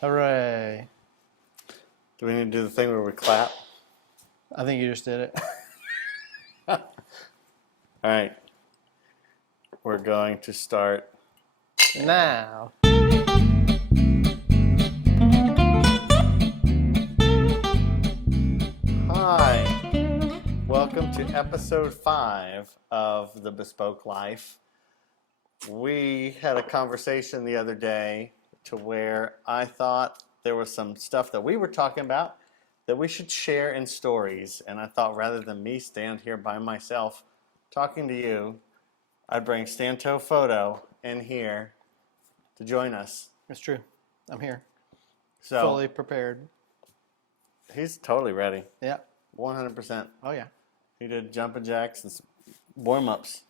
Hooray. Do we need to do the thing where we clap? I think you just did it. All right. We're going to start. Now. Hi. Welcome to episode 5 of the Bespoke Life. We had a conversation the other day to where I thought there was some stuff that we were talking about that we should share in stories. And I thought rather than me stand here by myself talking to you, I'd bring Stanto Photo in here to join us. It's true. I'm here. So Fully prepared. he's totally ready. Yeah. 100%. Oh, yeah. He did jumping jacks and warm-ups.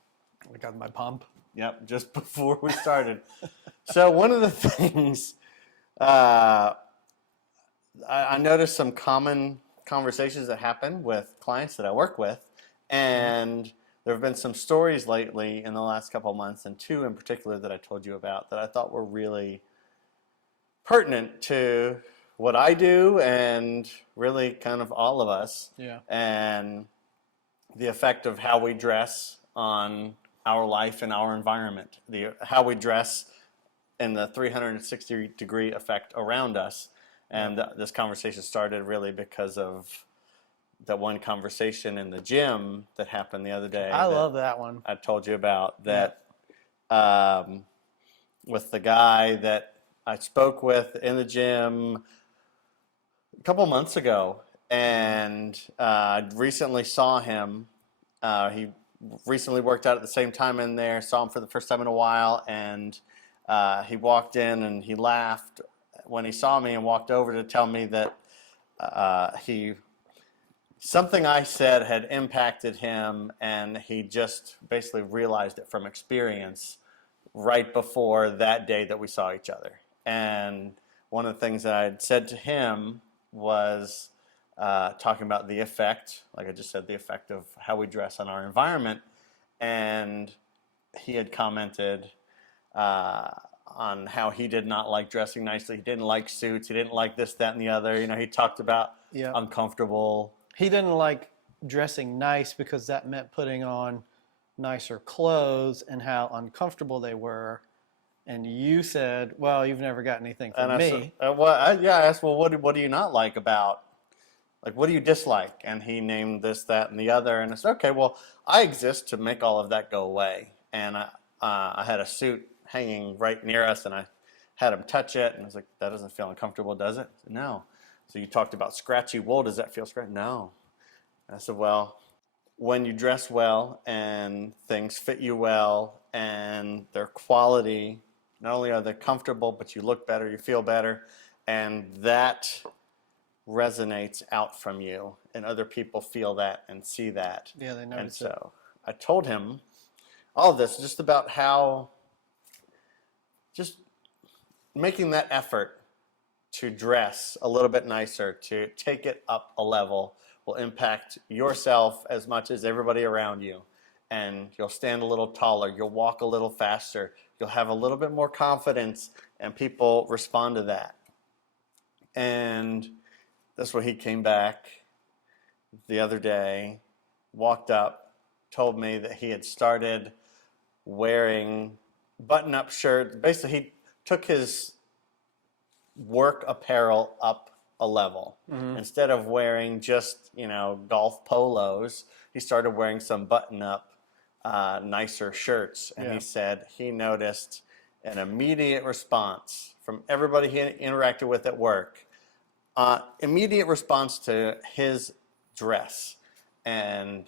I got my pump. Yep, just before we started. So one of the things I noticed some common conversations that happen with clients that I work with, and there have been some stories lately in the last couple of months, and two in particular that I told you about that I thought were really pertinent to what I do and really kind of all of us. Yeah. And the effect of how we dress on our life and our environment, how we dress and the 360-degree effect around us. And this conversation started really because of that one conversation in the gym that happened the other day. I love that one. I told you about that with the guy that I spoke with in the gym a couple months ago. And I recently saw him. He recently worked out at the same time in there, saw him for the first time in a while, and he walked in and he laughed when he saw me and walked over to tell me that something I said had impacted him, and he just basically realized it from experience right before that day that we saw each other. And one of the things that I had said to him was talking about the effect, like I just said, the effect of how we dress on our environment. And he had commented on how he did not like dressing nicely. He didn't like suits. He didn't like this, that, and the other. You know, he talked about uncomfortable. He didn't like dressing nice because that meant putting on nicer clothes and how uncomfortable they were. And you said, well, you've never got anything from me. I asked, well, what do you not like about, like, what do you dislike? And he named this, that, and the other. And I said, okay, well, I exist to make all of that go away. And I had a suit hanging right near us, and I had him touch it. And I was like, that doesn't feel uncomfortable, does it? Said, no. So you talked about scratchy wool. Does that feel scratchy? No. I said, well, when you dress well and things fit you well and they're quality, not only are they comfortable, but you look better, you feel better, and that resonates out from you, and other people feel that and see that. Yeah, they notice and so I told him all of this just about how just making that effort to dress a little bit nicer, to take it up a level, will impact yourself as much as everybody around you. And you'll stand a little taller, you'll walk a little faster, you'll have a little bit more confidence, and people respond to that. And that's where he came back the other day, walked up, told me that he had started wearing button-up shirts. Basically, he took his work apparel up a level. Mm-hmm. Instead of wearing just, golf polos, he started wearing some button-up, nicer shirts. And he said he noticed an immediate response from everybody he interacted with at work. Immediate response to his dress. And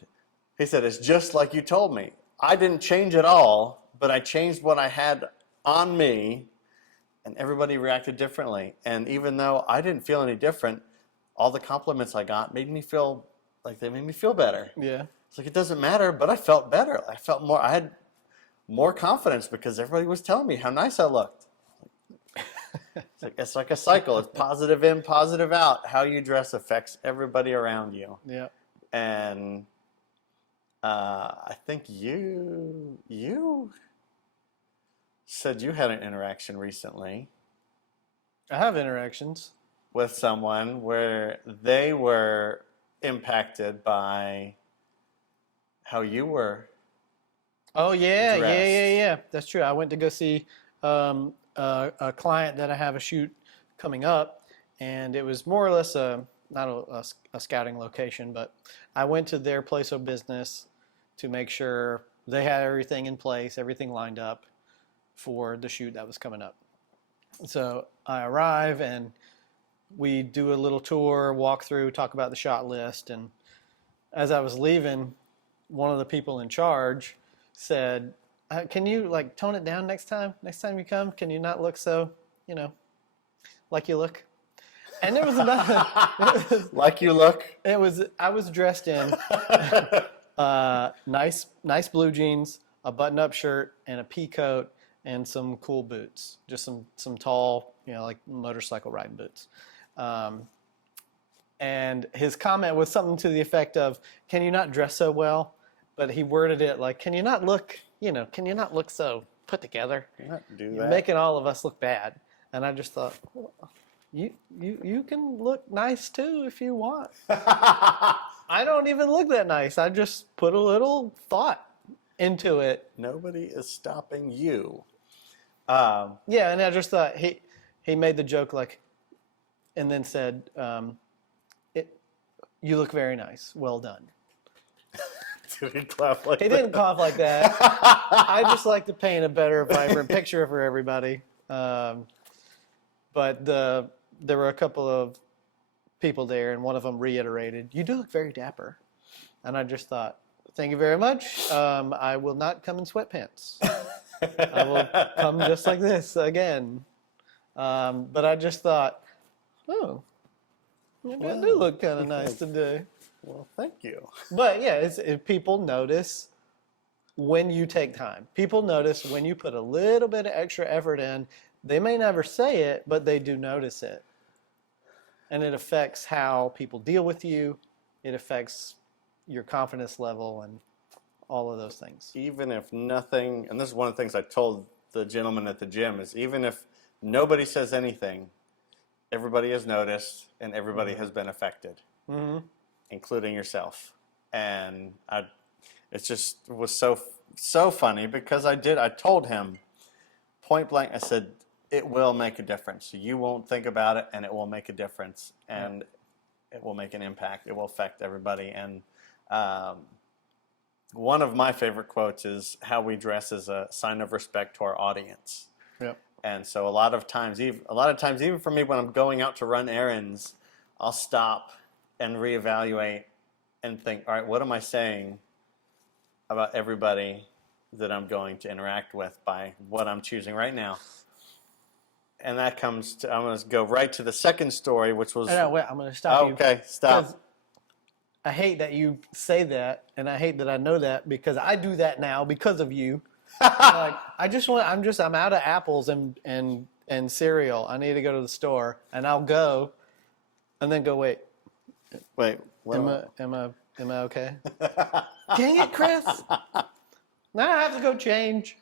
he said, it's just like you told me. I didn't change at all, but I changed what I had on me, and everybody reacted differently. And even though I didn't feel any different, all the compliments I got made me feel like they made me feel better. Yeah. It's like, it doesn't matter, but I felt better. I had more confidence because everybody was telling me how nice I looked. It's like a cycle. It's positive in, positive out. How you dress affects everybody around you. Yeah. And I think you said you had an interaction recently I have interactions. with someone where they were impacted by how you were Oh dressed. yeah. That's true. I went to go see a client that I have a shoot coming up, and it was more or less not a scouting location, but I went to their place of business to make sure they had everything in place, everything lined up for the shoot that was coming up. So I arrive and we do a little tour, walk through, talk about the shot list, and as I was leaving, one of the people in charge said, "Can you like tone it down next time? Next time you come, can you not look so, you know, like you look?" And there was another. Like you look. It was I was dressed in nice blue jeans, a button-up shirt, and a pea coat, and some cool boots. Just some tall, like motorcycle riding boots. And his comment was something to the effect of, "Can you not dress so well?" But he worded it like, "Can you not look, can you not look so put together? Do You're that. making all of us look bad." And I just thought, well, you can look nice too if you want. I don't even look that nice. I just put a little thought into it. Nobody is stopping you. Yeah, and I just thought he made the joke like, and then said, "You look very nice. Well done." Did he clap like He that? didn't cough like that. I just like to paint a better, vibrant picture for everybody. But there were a couple of people there, and one of them reiterated, "You do look very dapper." And I just thought, "Thank you very much. I will not come in sweatpants. I will come just like this again." But I just thought, oh, maybe I do look kind of nice today. Well, thank you. But yeah, people notice when you take time. People notice when you put a little bit of extra effort in. They may never say it, but they do notice it. And it affects how people deal with you. It affects your confidence level and all of those things. Even if nothing, and this is one of the things I told the gentleman at the gym, is even if nobody says anything, everybody has noticed and everybody has been affected, including yourself. And it just was so funny because I told him point blank, I said, it will make a difference. You won't think about it and it will make a difference and it will make an impact. It will affect everybody. And one of my favorite quotes is, "How we dress is a sign of respect to our audience." Yep. And so a lot of times, even for me, when I'm going out to run errands, I'll stop and reevaluate and think, all right, what am I saying about everybody that I'm going to interact with by what I'm choosing right now? And that comes to, I'm going to go right to the second story, which was... No, wait, I'm going to stop you. Okay, stop. I hate that you say that, and I hate that I know that because I do that now because of you. Like, I'm out of apples and cereal. I need to go to the store, and I'll go, and then go, wait, am I okay? Dang it, Chris! Now I have to go change.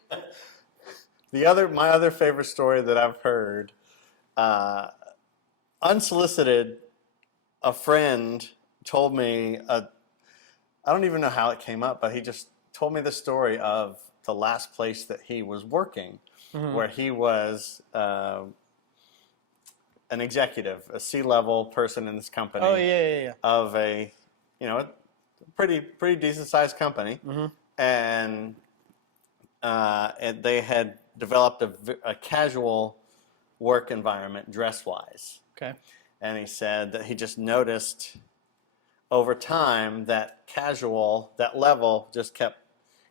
My other favorite story that I've heard, unsolicited, a friend told me, I don't even know how it came up, but he just told me the story of the last place that he was working, where he was an executive, a C-level person in this company. Oh, yeah. Of a, pretty decent sized company. And they had developed a casual work environment dress-wise. Okay. And he said that he just noticed over time that that level just kept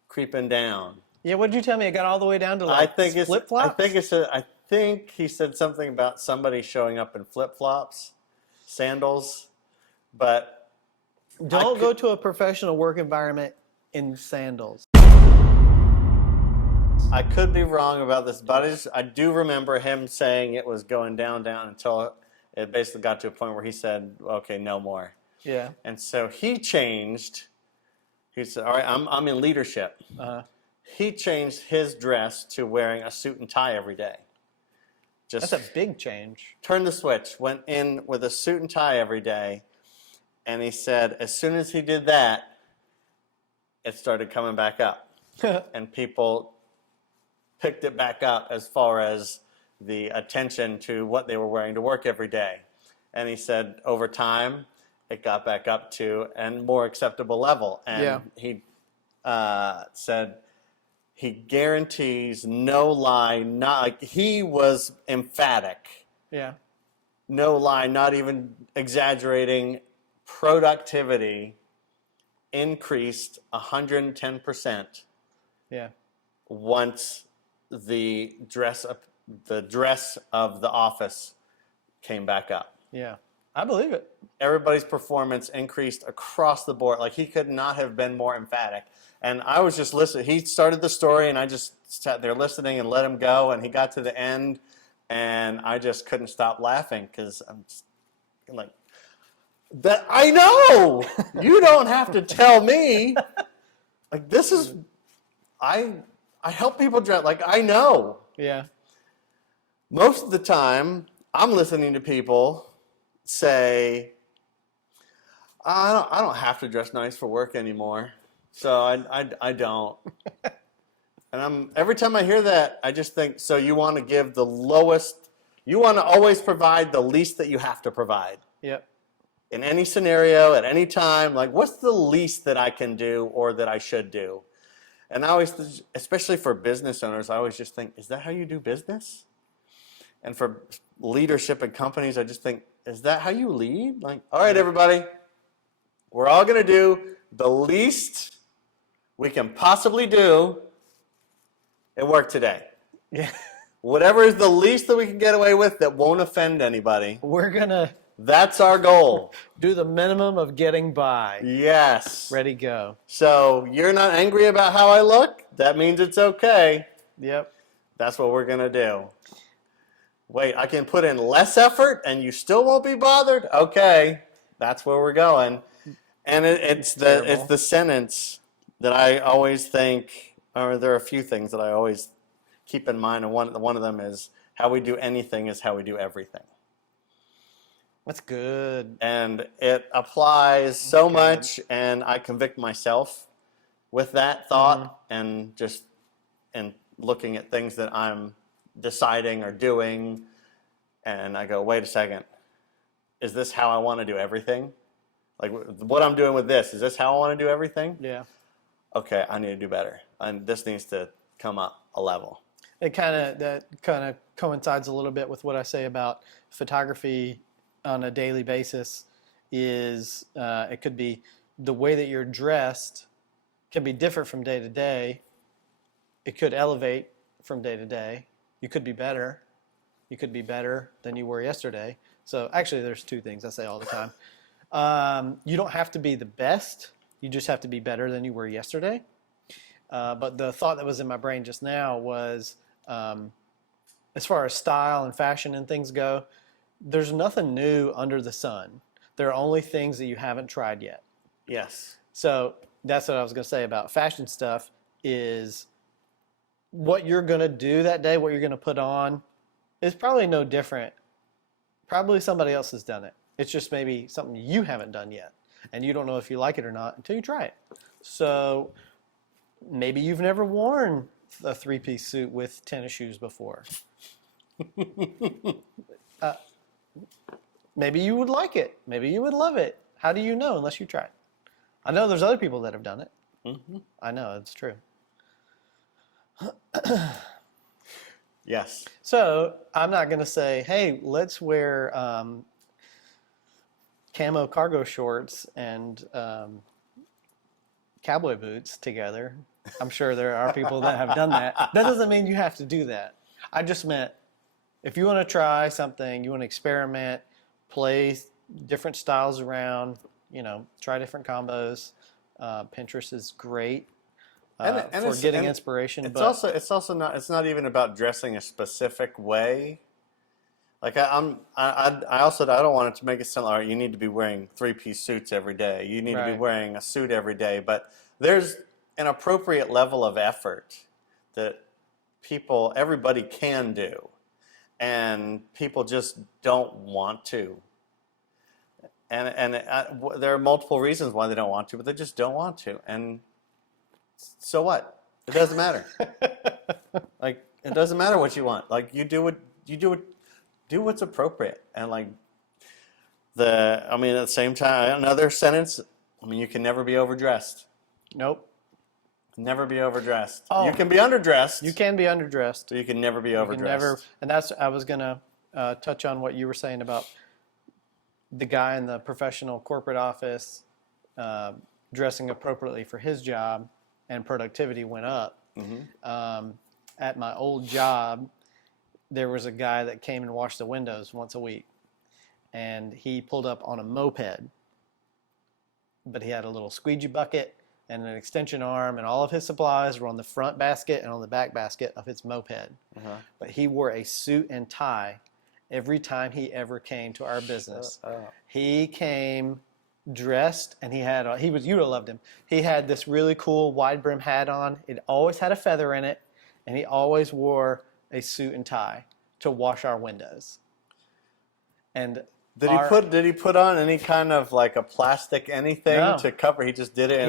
creeping down. Yeah, what did you tell me? It got all the way down to like flip-flops? I think he said something about somebody showing up in flip-flops, sandals, but... Don't go to a professional work environment in sandals. I could be wrong about this, but I do remember him saying it was going down until it basically got to a point where he said, okay, no more. Yeah. And so he changed. He said, all right, I'm in leadership. He changed his dress to wearing a suit and tie every day. just That's a big change. turned the switch, went in with a suit and tie every day. And he said as soon as he did that, it started coming back up. And people picked it back up as far as the attention to what they were wearing to work every day. And he said over time, it got back up to a more acceptable level. And he said he guarantees no lie, not like he was emphatic. Yeah. No lie, not even exaggerating. Productivity increased 110%. Yeah. Once the dress of the office came back up. Yeah. I believe it. Everybody's performance increased across the board. Like, he could not have been more emphatic. And I was just listening. He started the story, and I just sat there listening and let him go. And he got to the end, and I just couldn't stop laughing because I'm just like, that I know. You don't have to tell me. Like, this is, I help people dress. Like, I know. Yeah. Most of the time, I'm listening to people say, I don't have to dress nice for work anymore. So I don't. And every time I hear that, I just think, so you want to give the lowest, you want to always provide the least that you have to provide. Yep. In any scenario, at any time, like, what's the least that I can do or that I should do? And I always, especially for business owners, I always just think, is that how you do business? And for leadership in companies, I just think, is that how you lead? Like, all right, everybody, we're all going to do the least we can possibly do at work today. Yeah. Whatever is the least that we can get away with that won't offend anybody. We're going to That's our goal. do the minimum of getting by. Yes. Ready, go. So you're not angry about how I look? That means it's okay. Yep. That's what we're going to do. Wait, I can put in less effort and you still won't be bothered? Okay. That's where we're going. And it's the sentence that I always think, or there are a few things that I always keep in mind, and one of them is, how we do anything is how we do everything. That's good. And it applies so much, and I convict myself with that thought, and just and looking at things that I'm deciding or doing, and I go, wait a second, is this how I want to do everything? Like, what I'm doing with this, is this how I want to do everything? Yeah. Okay, I need to do better, and this needs to come up a level. That kind of coincides a little bit with what I say about photography on a daily basis. Is it could be the way that you're dressed can be different from day to day. It could elevate from day to day. You could be better. You could be better than you were yesterday. So actually, there's two things I say all the time. You don't have to be the best. You just have to be better than you were yesterday. But the thought that was in my brain just now was, as far as style and fashion and things go, there's nothing new under the sun. There are only things that you haven't tried yet. Yes. So that's what I was going to say about fashion stuff, is what you're going to do that day, what you're going to put on, is probably no different. Probably somebody else has done it. It's just maybe something you haven't done yet. And you don't know if you like it or not until you try it. So maybe you've never worn a three-piece suit with tennis shoes before. Maybe you would like it. Maybe you would love it. How do you know unless you try it? I know there's other people that have done it. Mm-hmm. I know, it's true. Yes. So I'm not going to say, hey, let's wear camo cargo shorts and cowboy boots together. I'm sure there are people that have done that. That doesn't mean you have to do that. I just meant, if you want to try something, you want to experiment, play different styles around, try different combos. Pinterest is great for getting inspiration. It's not even about dressing a specific way. Like, I don't want it to make it sound like you need to be wearing three-piece suits every day. You need to be wearing a suit every day. But there's an appropriate level of effort that everybody can do. and people just don't want to. And there are multiple reasons why they don't want to, but they just don't want to. And so what? It doesn't matter. Like, it doesn't matter what you want. Like, do what's appropriate. And like at the same time, another sentence. I mean, you can never be overdressed. Nope. Never be overdressed. Oh. You can be underdressed. You can be underdressed. But you can never be overdressed. Never, and I was gonna touch on what you were saying about the guy in the professional corporate office dressing appropriately for his job, and productivity went up. At my old job, there was a guy that came and washed the windows once a week, and he pulled up on a moped, but he had a little squeegee bucket and an extension arm, and all of his supplies were on the front basket and on the back basket of his moped. But he wore a suit and tie every time he ever came to our business. He came dressed, and you would have loved him. He had this really cool wide brim hat on. It always had a feather in it, and he always wore a suit and tie to wash our windows. And did he put on any kind of like a plastic anything to cover? He just did it.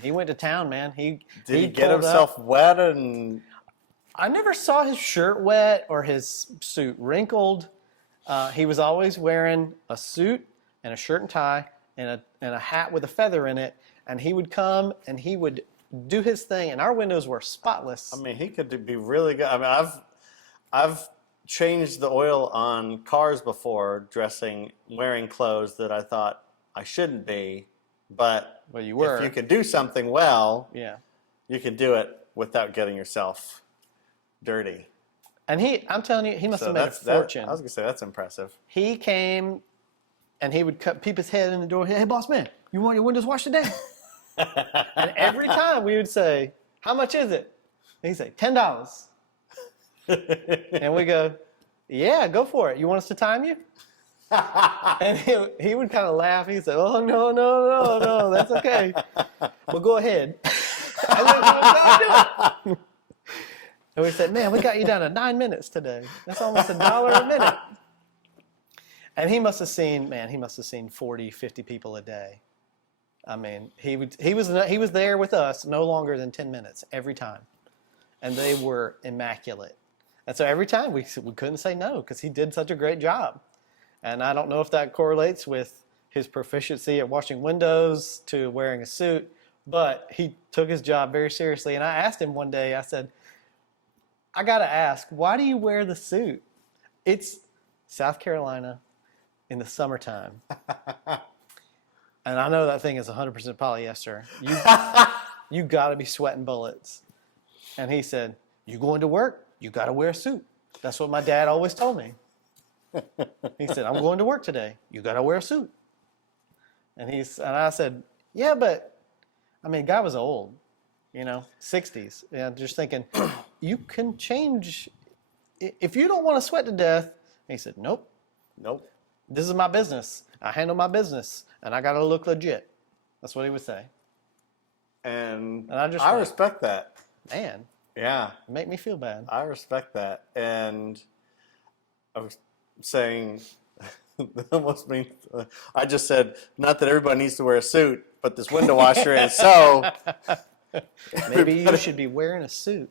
He went to town, man. Did he get himself wet? And I never saw his shirt wet or his suit wrinkled. He was always wearing a suit and a shirt and tie and a hat with a feather in it. And he would come and he would do his thing, and our windows were spotless. I mean, he could be really good. I mean, I've changed the oil on cars before, wearing clothes that I thought I shouldn't be, but you were. If you can do something well, yeah, you can do it without getting yourself dirty. And I'm telling you, he must have made a fortune. I was gonna say that's impressive. He came, and he would peep his head in the door. Hey, boss man, you want your windows washed today? And every time we would say, "How much is it?" And he'd say, $10. And we go, "Yeah, go for it. You want us to time you?" And he would kind of laugh. He'd say, "Oh, no, that's okay. Well, go ahead." And then we would go do it. And we said, "Man, we got you down to 9 minutes today. That's almost $1 a minute." And he must have seen 40, 50 people a day. I mean, he was there with us no longer than 10 minutes every time. And they were immaculate. And so every time we couldn't say no because he did such a great job. And I don't know if that correlates with his proficiency at washing windows to wearing a suit, but he took his job very seriously. And I asked him one day, I said, "I got to ask, why do you wear the suit? It's South Carolina in the summertime." And I know that thing is 100% polyester. You got to be sweating bullets. And he said, "You going to work? You got to wear a suit. That's what my dad always told me." He said, "I'm going to work today. You got to wear a suit." And I said, "Yeah, but I mean, guy was old, 60s." And just thinking, you can change if you don't want to sweat to death. And he said, "Nope. This is my business. I handle my business, and I got to look legit." That's what he would say. And I respect that. Man. Yeah. It make me feel bad. I respect that. And I was saying, that almost means, I just said, not that everybody needs to wear a suit, but this window washer is so. Maybe you should be wearing a suit.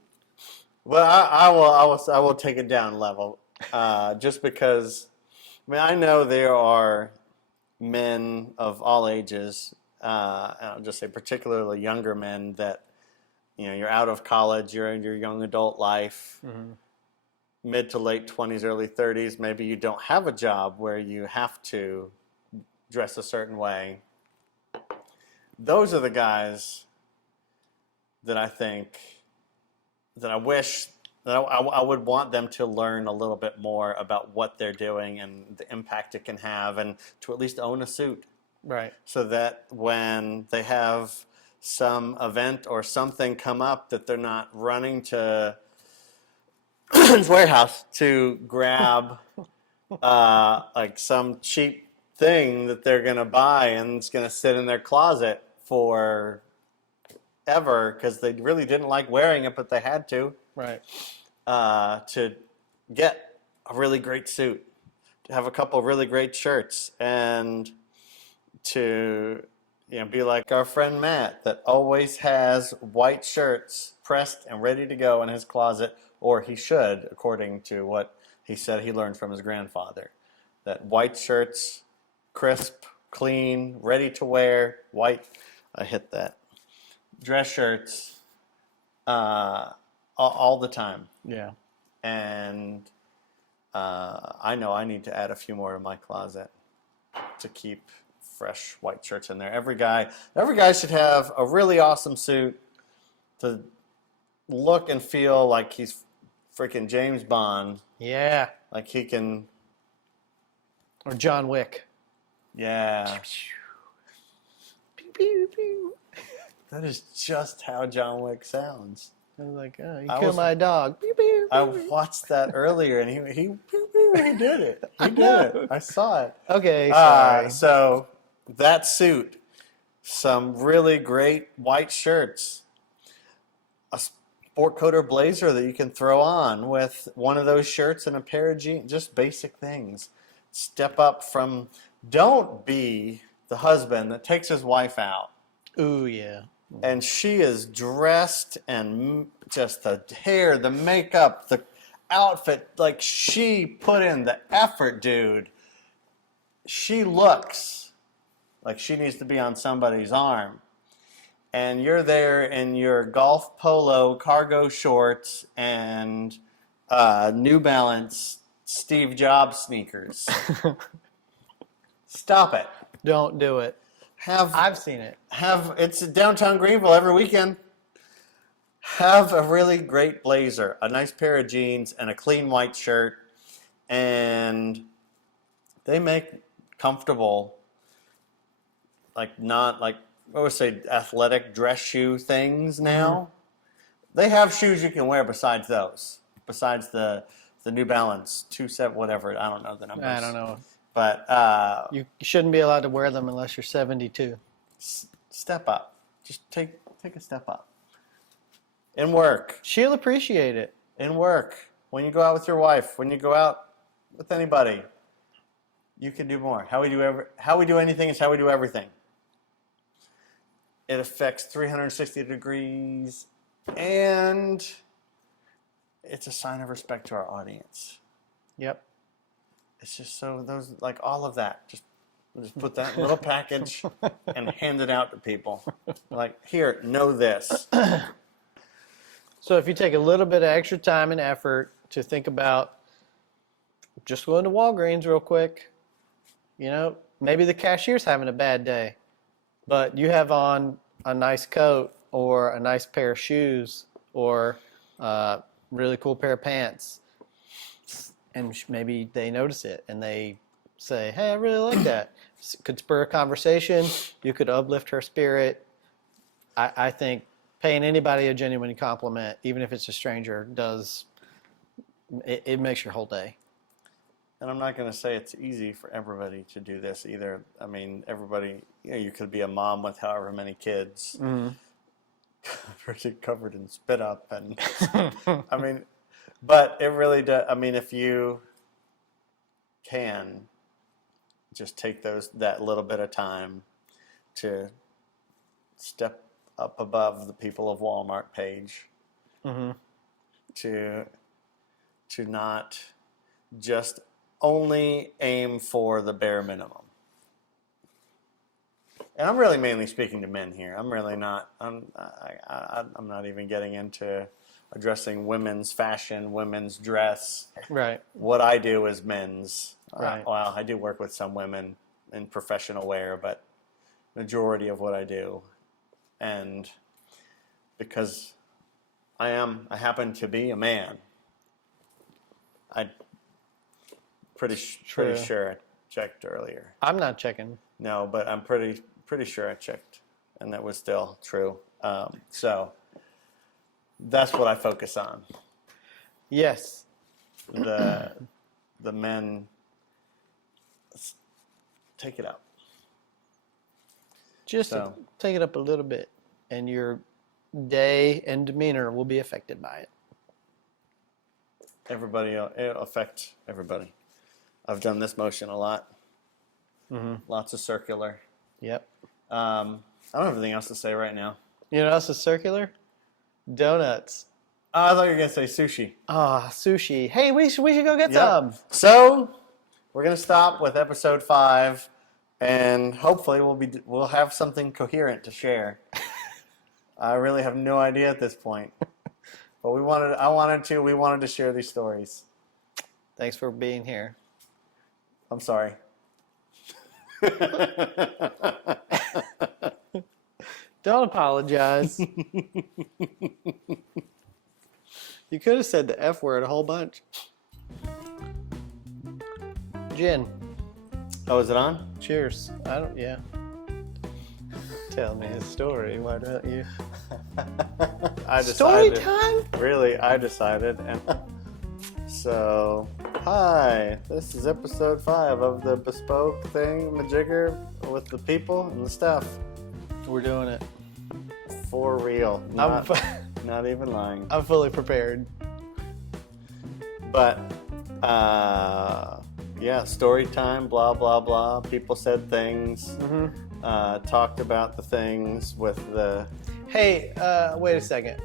Well, I will take it down level, just because. I mean, I know there are men of all ages, and I'll just say particularly younger men that, you're out of college, you're in your young adult life, mid to late 20s, early 30s. Maybe you don't have a job where you have to dress a certain way. Those are the guys that I think, that I wish, that I would want them to learn a little bit more about what they're doing and the impact it can have, and to at least own a suit. Right. So that when they have some event or something come up, that they're not running to his warehouse to grab like some cheap thing that they're going to buy and it's going to sit in their closet for ever because they really didn't like wearing it, but they had to. Right. To get a really great suit, to have a couple of really great shirts, and to be like our friend Matt that always has white shirts pressed and ready to go in his closet, or he should, according to what he said he learned from his grandfather. That white shirts, crisp, clean, ready to wear, white. I hit that. Dress shirts, all the time. Yeah. And I know I need to add a few more to my closet to keep fresh white shirts in there. Every guy should have a really awesome suit to look and feel like he's freaking James Bond. Yeah. Like he can. Or John Wick. Yeah. Pew, pew, pew. That is just how John Wick sounds. I was like, oh, you I killed was- my dog. Pew, pew, I pew, pew. watched that earlier, and he did it. He did it. I saw it. Okay, sorry. So that suit, some really great white shirts, a sport coat or blazer that you can throw on with one of those shirts and a pair of jeans, just basic things. Step up from, don't be the husband that takes his wife out Ooh, yeah. and she is dressed and just the hair, the makeup, the outfit, like she put in the effort, dude. She looks like she needs to be on somebody's arm. And you're there in your golf polo cargo shorts and New Balance Steve Jobs sneakers. Stop it. Don't do it. Have I've seen it. it's downtown Greenville every weekend. Have a really great blazer, a nice pair of jeans, and a clean white shirt, and they make comfortable, like not like I would say athletic dress shoe things now. They have shoes you can wear besides those, besides the New Balance 27 whatever. I don't know the numbers. I don't know. But You shouldn't be allowed to wear them unless you're 72. step up. Just take a step up. In work. She'll appreciate it. In work. When you go out with your wife. When you go out with anybody. You can do more. How we do anything is how we do everything. It affects 360 degrees. And it's a sign of respect to our audience. Yep. It's just so those like all of that. Just put that in a little package and hand it out to people. Like, here, know this. So if you take a little bit of extra time and effort to think about just going to Walgreens real quick, maybe the cashier's having a bad day, but you have on a nice coat or a nice pair of shoes or a really cool pair of pants, and maybe they notice it and they say, hey, I really like that. Could spur a conversation. You could uplift her spirit. I think paying anybody a genuine compliment, even if it's a stranger, it makes your whole day. And I'm not going to say it's easy for everybody to do this either. I mean, everybody, you could be a mom with however many kids, covered in spit up, and I mean, but it really does. I mean, if you can just take that little bit of time to step up above the People of Walmart page, to not just only aim for the bare minimum. And I'm really mainly speaking to men here. I'm really not. I'm not even getting into addressing women's fashion, women's dress. Right. What I do is men's. Right. Well, I do work with some women in professional wear, but majority of what I do, and because I happen to be a man, pretty sure I checked earlier. I'm not checking. No, but I'm pretty sure I checked, and that was still true. So that's what I focus on. Yes. The men, take it up. Just take it up a little bit, and your day and demeanor will be affected by it. everybody. It'll affect everybody. I've done this motion a lot. Lots of circular. Yep. I don't have anything else to say right now. You know what else is circular? Donuts. Oh, I thought you were gonna say sushi. Ah, sushi. Hey, we should go get Yep. some. So we're gonna stop with episode 5, and hopefully we'll have something coherent to share. I really have no idea at this point, but we wanted to share these stories. Thanks for being here. I'm sorry. Don't apologize. You could have said the F word a whole bunch. Gin. Oh, is it on? Cheers. Yeah. Tell me a story, why don't you? I Story decided. time? Really, I decided. And so, hi. This is episode 5 of the Bespoke thing, majigger with the people and the stuff. We're doing it. For real. I'm Not even lying. I'm fully prepared. But, yeah, story time, blah, blah, blah. People said things, Mm-hmm. talked about the things with the... Hey, wait a second.